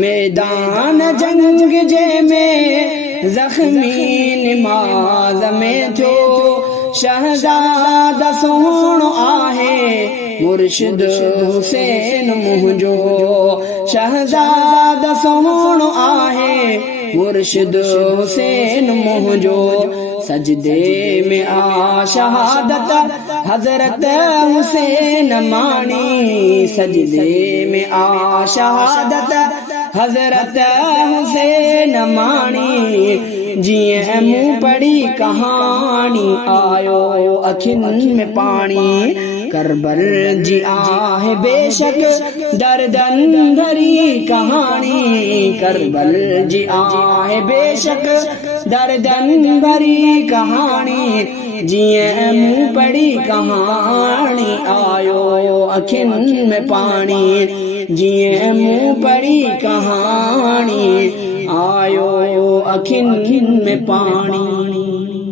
मैदान जंग जे में ज़ख्मी निमाज़ में थियो शहज़ादा सोहणो आहे मुर्शिद हुसैन मुंहिंजो शहज़ादा सोहणो आहे मुर्शिद हुसैन मुंहिंजो सजदे में आ शहादत हजरत हुसैन मानी सजदे में आ शहादत हजरत हुसैन मानी जिए मुँह पड़ी कहानी आयो अखियुनि में पानी करबल जी आहे बेशक दर्दन भरी कहानी करबल जी आहे बेशक दर्दन भरी कहानी जिए मुँह पड़ी कहानी आयो अखियुनि में पानी जिए मुँह पड़ी कहानी आयो अखियुनि में पानी।